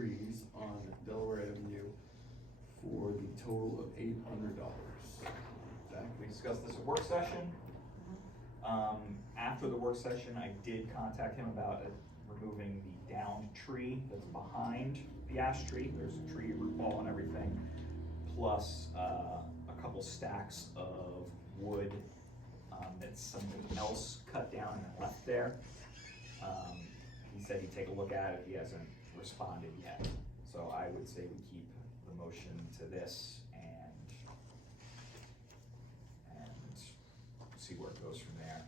trees on Delaware Avenue for the total of $800. Zach? We discussed this at work session. After the work session, I did contact him about removing the downed tree that's behind the ash tree. There's a tree, root ball and everything, plus a couple stacks of wood that somebody else cut down and left there. He said he'd take a look at it. He hasn't responded yet. So I would say we keep the motion to this and see where it goes from there.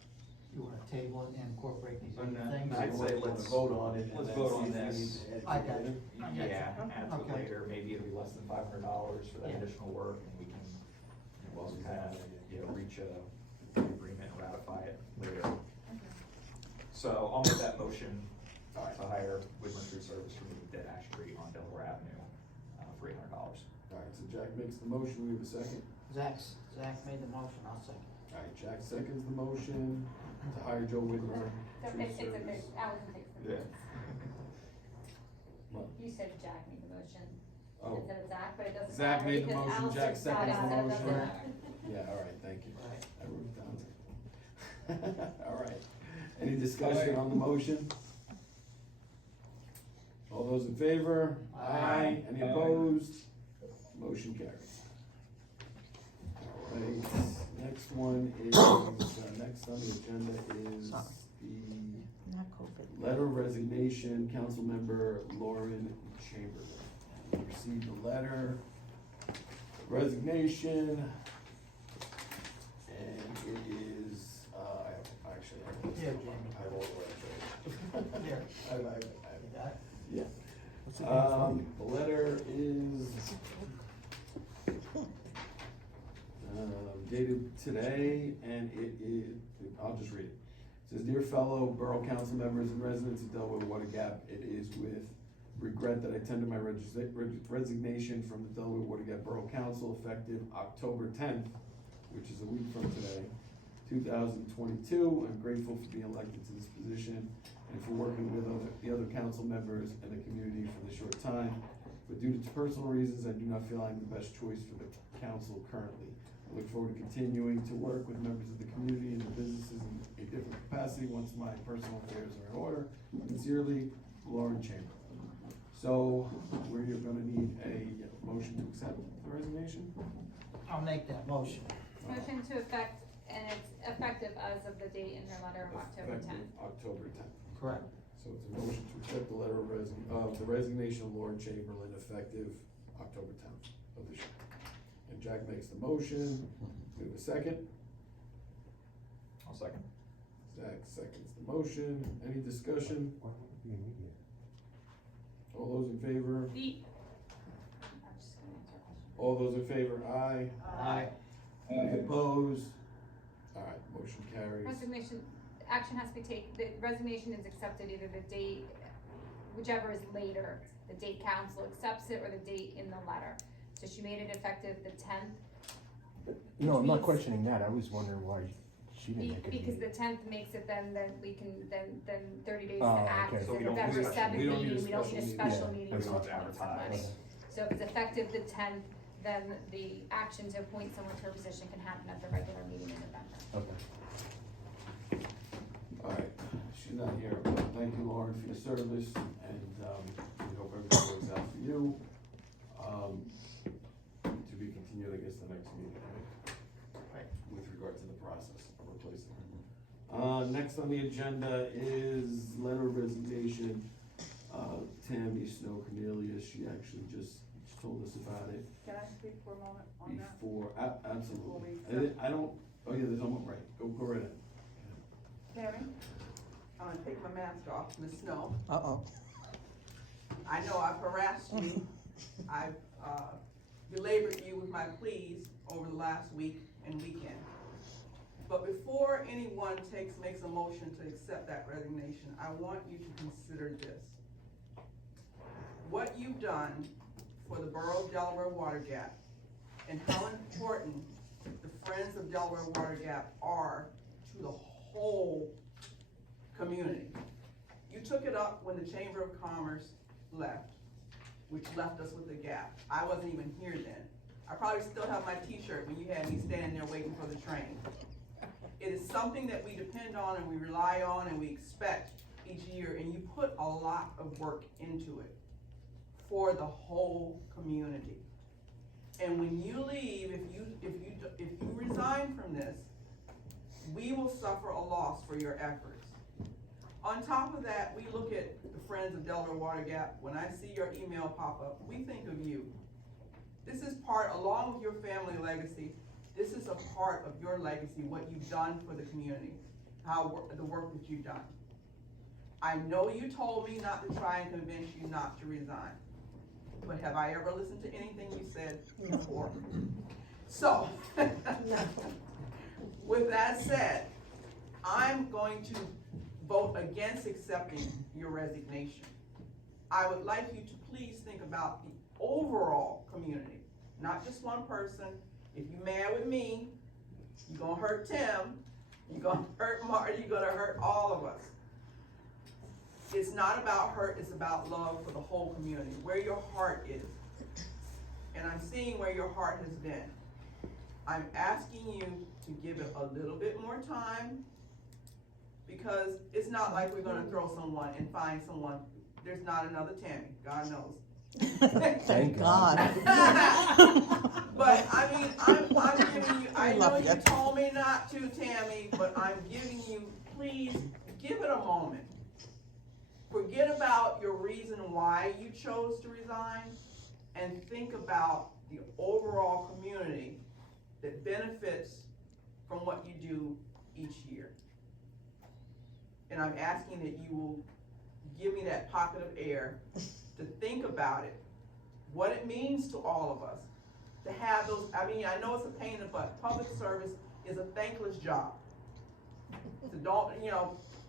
You wanna table it and incorporate these And, other things? I'd say let's vote on it. Let's vote on this. I got it. Yeah, add to it Okay. later, maybe it'll be less than $500 for that Yeah. additional work, and we can, kind of, reach a agreement, and ratify it later. So I'll make that motion to hire Whitman Tree Service to remove dead ash tree on Delaware Avenue for $800. Alright, so Jack makes the motion, we have a second. Zach made the motion, I'll second. Alright, Jack seconds the motion to hire Joe Whitmer. Tree Service. Allison takes the Yeah. minutes. What? You said Jack made the motion Oh. instead of Zach, but it doesn't Zach matter made the because motion, Allison Jack got seconds it, the so it doesn't motion. matter. Yeah, alright, thank you. Right. I wrote it down. Alright, any discussion on the motion? All those in favor? Aye. Any opposed? Motion carries. Alright, next one is, next on the agenda is the Not COVID. letter of resignation, council member Lauren Chamberlain. We received a letter, resignation, and it is, I actually have this. Here, Jamie. I wrote it. Here. I You got it? yeah. What's it mean The letter is dated today, and it is, I'll just read it. It says, "Dear fellow Borough Council members and residents of Delaware Water Gap, it is with regret that I tender my resignation from the Delaware Water Gap Borough Council effective October 10th, which is a week from today, 2022. I'm grateful for being elected to this position and for working with the other council members and the community for the short time. But due to personal reasons, I do not feel I'm the best choice for the council currently. I look forward to continuing to work with members of the community and the businesses in a different capacity once my personal affairs are in order. Sincerely, Lauren Chamberlain." So, we're gonna need a motion to accept the resignation. I'll make that motion. Motion to effect, and it's effective as of the date in your letter of October Effective 10th. October 10th. Correct. So it's a motion to accept the letter of the resignation of Lauren Chamberlain effective October 10th of this year. And Jack makes the motion. We have a second. I'll second. Zach seconds the motion. Any discussion? All those in favor? I'm just gonna answer a question. All those in favor, aye. Aye. Any opposed? Alright, motion carries. Resignation, action has to be taken, the resignation is accepted either the date, whichever is later, the date council accepts it or the date in the letter. So she made it effective the 10th. No, I'm not means- questioning that, I was wondering why she didn't make it. Because the 10th makes it then we can, then 30 days to Oh, act, okay. it's So the we don't need a November special 7th meeting. We don't need a meeting, we don't need a special special meeting. meeting Yeah, to so it's appoint somebody. advertised. So if it's effective the 10th, then the action to appoint someone to her position can happen at the regular meeting in November. Okay. Alright, she's not here, but thank you, Lauren, for your service, and, we hope everything works out for you. To be continued, I guess, the next meeting, right? With regard to the process of replacing her. Next on the agenda is letter of resignation, Tammy Snow Cornelius, she actually just told us about it Can I speak for a moment on that? before, absolutely. Before we- I don't, oh yeah, there's almost, right, go right ahead. Tammy, I'm gonna take my mask off, Ms. Snow. Uh-oh. I know I've harassed you. I've, belabored you with my pleas over the last week and weekend. But before anyone makes a motion to accept that resignation, I want you to consider this. What you've done for the Borough of Delaware Water Gap and how important the Friends of Delaware Water Gap are to the whole community. You took it up when the Chamber of Commerce left. which left us with a gap. I wasn't even here then. I probably still have my t-shirt when you had me standing there waiting for the train. It is something that we depend on and we rely on and we expect each year, and you put a lot of work into it for the whole community. And when you leave, if you resign from this, we will suffer a loss for your efforts. On top of that, we look at the Friends of Delaware Water Gap. When I see your email pop up, we think of you. This is part, along with your family legacy, this is a part of your legacy, what you've done for the community, the work that you've done. I know you told me not to try and convince you not to resign, but have I ever listened to anything you said before? So, with that said, I'm going to vote against accepting your resignation. I would like you to please think about the overall community, not just one person. If you're mad with me, you're gonna hurt Tim, you're gonna hurt Marty, you're gonna hurt all of us. It's not about hurt, it's about love for the whole community, where your heart is. And I'm seeing where your heart has been. I'm asking you to give it a little bit more time, because it's not like we're gonna throw someone and find someone. There's not another Tammy, God knows. Thank God. But I mean, I'm giving you, I know you told me not to, Tammy, but I'm giving you, please, give it a moment. Forget about your reason why you chose to resign, and think about the overall community that benefits from what you do each year. And I'm asking that you will give me that pocket of air to think about it, what it means to all of us, to have those, I mean, I know it's a pain in the butt. Public service is a thankless job. So don't,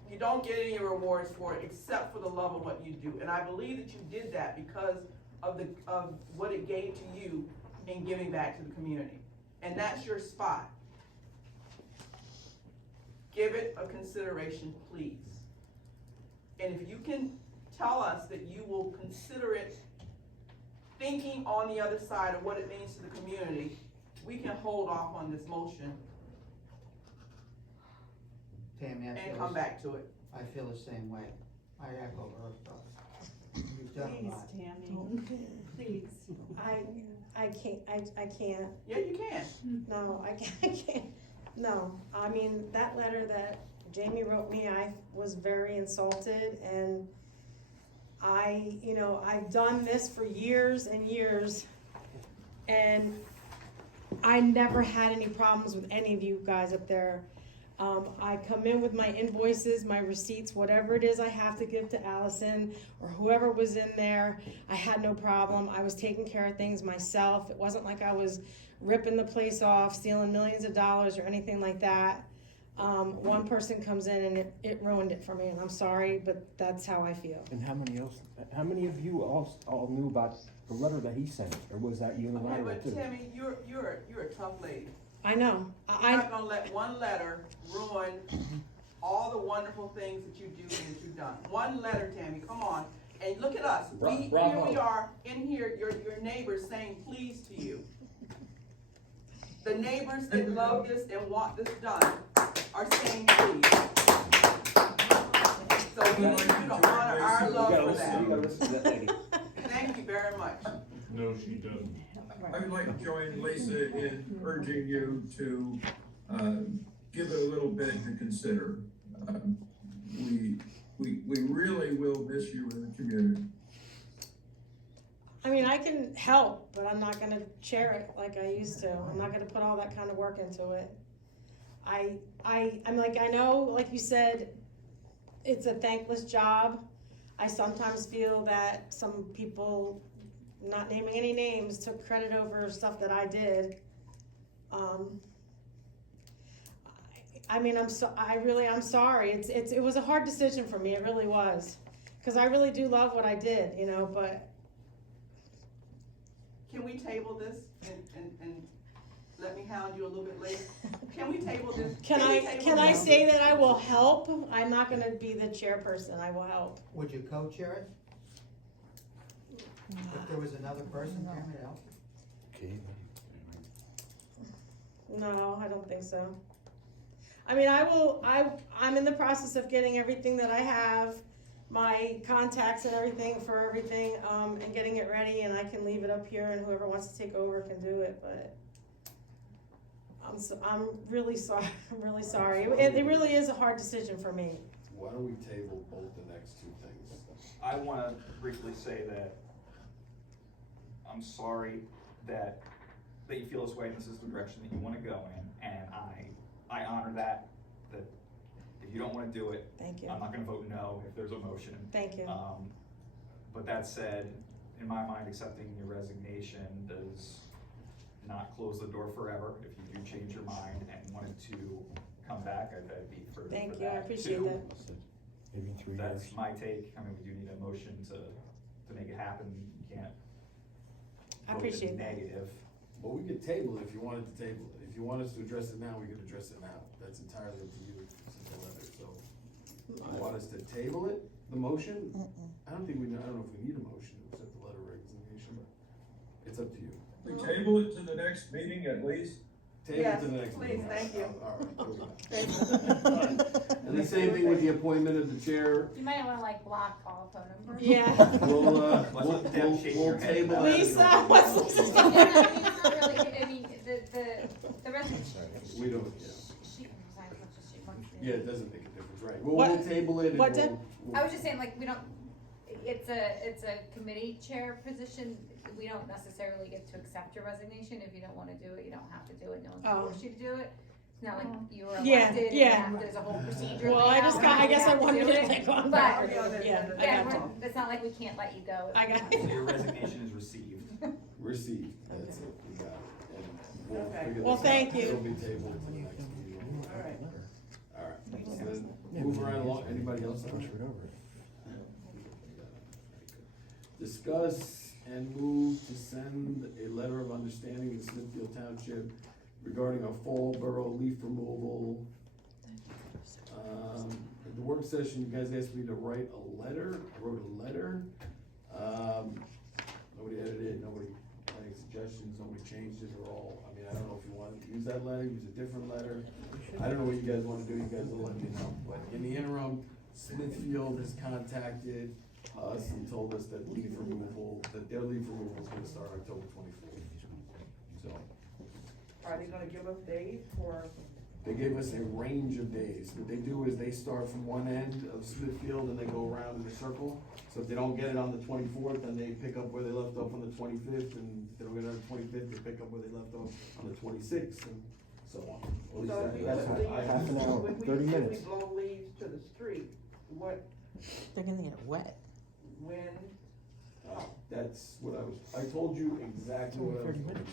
you don't get any rewards for it except for the love of what you do. And I believe that you did that because of what it gave to you in giving back to the community. And that's your spot. Give it a consideration, please. And if you can tell us that you will consider it, thinking on the other side of what it means to the community, we can hold off on this motion Tammy, and come back to it. I feel the same way. I echo her thoughts. You've done a Please, lot. Tammy, please. I can't, Yeah, you can. no, I can't, no. I mean, that letter that Jamie wrote me, I was very insulted, and I've done this for years and years, and I never had any problems with any of you guys up there. I come in with my invoices, my receipts, whatever it is I have to give to Allison or whoever was in there. I had no problem. I was taking care of things myself. It wasn't like I was ripping the place off, stealing millions of dollars or anything like that. One person comes in and it ruined it for me, and I'm sorry, but that's how I feel. And how many of you all knew about the letter that he sent, or was that Okay, unilateral but too? Tammy, you're a tough lady. I know. I'm not gonna let one letter ruin all the wonderful things that you do and that you've done. One letter, Tammy, come on. And look at us. Here we are in here, your neighbors saying please to you. The neighbors that love this and want this done are saying please. So we need you to honor our love for that. Thank you very much. No, she doesn't. I would like to join Lisa in urging you to give it a little bit to consider. We really will miss you in the community. I mean, I can help, but I'm not gonna share it like I used to. I'm not gonna put all that kind of work into it. I'm like, I know, like you said, it's a thankless job. I sometimes feel that some people, not naming any names, took credit over stuff that I did. I mean, I'm sorry. It was a hard decision for me. It really was, because I really do love what I did, but. Can we table this and let me hound you a little bit later? Can we table this? Can I say that I will help? I'm not gonna be the chairperson. I will help. Would you co-chair it? If there was another person there, you know? Okay. No, I don't think so. I mean, I'm in the process of getting everything that I have, my contacts and everything for everything, and getting it ready, and I can leave it up here, and whoever wants to take over can do it, but I'm really sorry, I'm really sorry. It really is a hard decision for me. Why don't we table both the next two things? I wanna briefly say that I'm sorry that you feel this way, and this is the direction that you wanna go in, and I honor that if you don't wanna do it, Thank you, I'm not gonna vote no if there's a motion. thank you. But that said, in my mind, accepting your resignation does not close the door forever. If you do change your mind and wanted to come back, I'd be for that. Thank you, I appreciate too. that. Maybe in 3 years. That's my take. I mean, we do need a motion to make it happen. You can't I vote appreciate that. negative. Well, we could table it if you wanted to table it. If you want us to address it now, we could address it now. That's entirely up to you, since the letter, so. You want us to table it, the motion? I don't know if we need a motion to accept the letter of resignation, but it's up to you. We table it to the next meeting at least. Table it Yes, to the next please, meeting. thank you. All right, here we go. And the same thing with the appointment of the chair. You might wanna like block all phone numbers. Yeah. We'll table that. Lisa, what's Lisa's I mean, it's not really, I mean, the resignation, We don't, yeah. she can resign as much as she wants to. Yeah, it doesn't make a difference, right? We'll What- table it and what we'll. I was just saying, like, we don't, it's a committee chair position, we don't necessarily get to accept your resignation, if you don't wanna do it, you don't have to do it, no one's Oh. forced you to do it. It's not like you were Yeah, elected, yeah. and there's a whole procedure. Well, laid I just out, got, I and you guess I have to wanted do to it. take on But- that. Yeah, Yeah, I Yeah, got you. it's not like we can't let you go. I got So your resignation is received. Received, that's it, we got it. And we'll Okay. figure Well, this thank out. you. It'll be tabled to the next meeting. All right. All right, so then move right along, anybody else? Push it over it. Discuss and move to send a letter of understanding to Smithfield Township regarding a fall borough leaf removal. At the work session, you guys asked me to write a letter, I wrote a letter. Nobody edited it, nobody had any suggestions, nobody changed it at all. I mean, I don't know if you wanted to use that letter, use a different letter. I don't know what you guys wanna do, you guys will let me know, but in the interim, Smithfield has contacted us and told us that leaf removal, that their leaf removal is gonna start October 24th. So, Are they gonna give us days for, they gave us a range of days. What they do is they start from one end of Smithfield and they go around in a circle. So if they don't get it on the 24th, then they pick up where they left off on the 25th, and if they don't get it on the 25th, they pick up where they left off on the 26th, and so on. At least so if we that's put what leaves, I Half have. an hour, when we, 30 if we minutes. blow leaves to the street, what, They're gonna get it wet. when, That's what I told you exactly what I was 30 doing. minutes.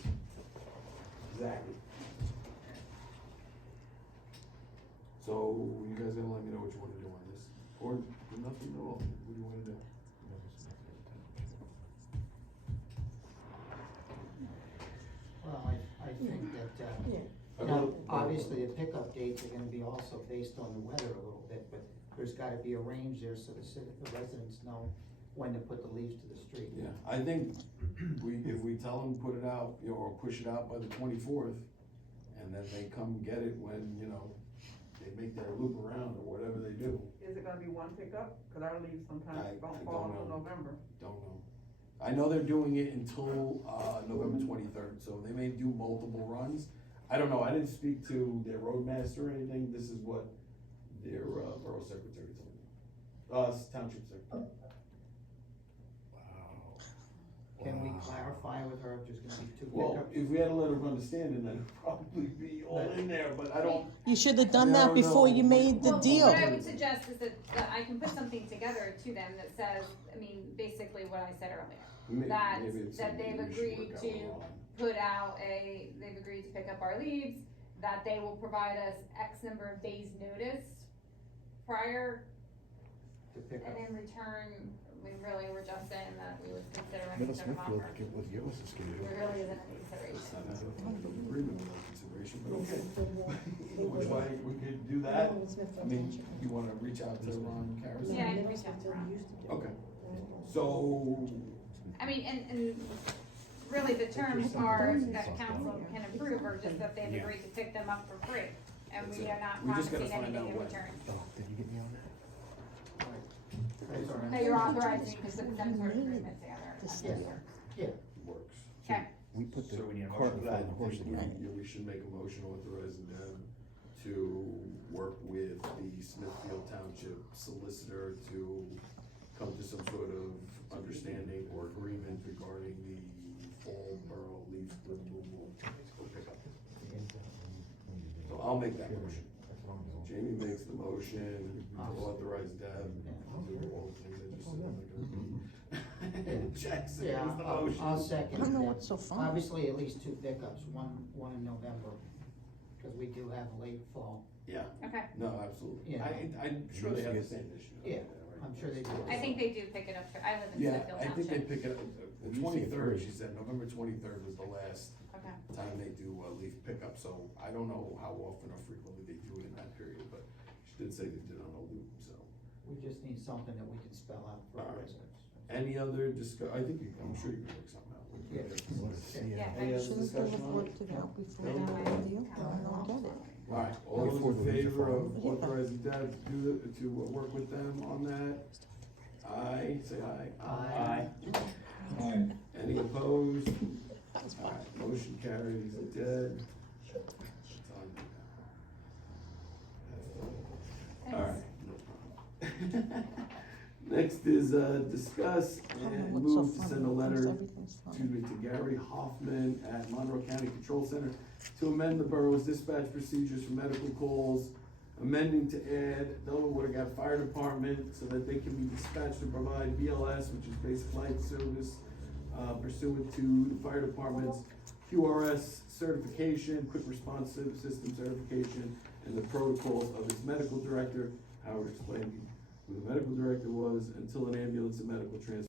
Exactly. So you guys gonna let me know what you wanna do on this, or nothing at all, what do you wanna do? Well, I think that, Yeah. you know, obviously the pickup dates are gonna be also based on the weather a little bit, but there's gotta be a range there so the residents know when to put the leaves to the street. Yeah, I think if we tell them, put it out, you know, or push it out by the 24th, and then they come get it when, you know, they make their loop around or whatever they do, is it gonna be one pickup? Cause our leaves I sometimes don't don't fall know. until November. don't know. I know they're doing it until, November 23rd, so they may do multiple runs. I don't know, I didn't speak to their roadmaster or anything, this is what their, borough secretary told me. Township secretary. Can we clarify with her if there's gonna be two Well, pickups? if we had a letter of understanding, then it'd probably be all in there, but I don't, You should have done No, that before no. you made the Well, deal. what I would suggest is that I can put something together to them that says, I mean, basically what I said earlier. That- maybe it's that something they've we should agreed work out to- on. Put out they've agreed to pick up our leaves, that they will provide us X number of days' notice prior, To pick up? and in return, we really were just saying that we would consider any Middle sort of Smithfield offer. would give us a schedule. There really isn't any It's consideration. not an agreement without consideration, but okay. Which way, we could do that, I mean, you wanna reach out to Ron Caras? Yeah, I can reach out to Ron. Okay, so, I mean, and really the terms are that council can approve or just that they've agreed to pick them up for free. And we are not We just gotta promising find anything out in when. return. Oh, did you get me on that? That's all right. That you're authorizing to put some sort of agreement together. Yeah, Works. Okay, We put the So we need a cart motion in for front I of the horse think again. we should make a motion authorizing them to work with the Smithfield Township solicitor to come to some sort of understanding or agreement regarding the fall borough leaf removal or pickup. So I'll make that motion. Jamie makes the motion to authorize Deb to do all the things I just said. Jackson yeah, makes the motion. I'll I second don't know that. what's so fun. Obviously, at least 2 pickups, one in November, cause we do have late fall. Yeah, okay. no, absolutely. Yeah. I'm sure they have the same issue. Yeah, I'm sure they do. I think they do pick it up, I live in Yeah, Smithfield I think they Township. pick it up, the You say 23rd, three. she said, November 23rd was the last Okay, time they do leaf pickup, so I don't know how often or frequently they do it in that period, but she did say they did on a loop, so. We just need something that we can spell out for All our right. residents. Any other I'm sure you can work something out. Yeah. yeah. Any other Shouldn't they discussion have on worked it? it out before No. they hired you? I don't get it. All right, all those Before in the leaf favor fall. of authorizing Deb to do, to work with them on that? Aye, say aye. Aye. Aye. Any opposed? That was All fun. right, motion carries, dead. It's on you now. All right, no problem. Next is, discuss I don't know and what's so move to fun send a about this. letter, Everything's fun. excuse me, to Gary Hoffman at Monroe County Control Center to amend the borough's dispatch procedures for medical calls, amending to add Delaware Water Gap Fire Department so that they can be dispatched to provide BLS, which is basic light service, pursuant to the fire department's QRS certification, quick responsive system certification, and the protocols of its medical director. Howard explained who the medical director was until an ambulance and medical transport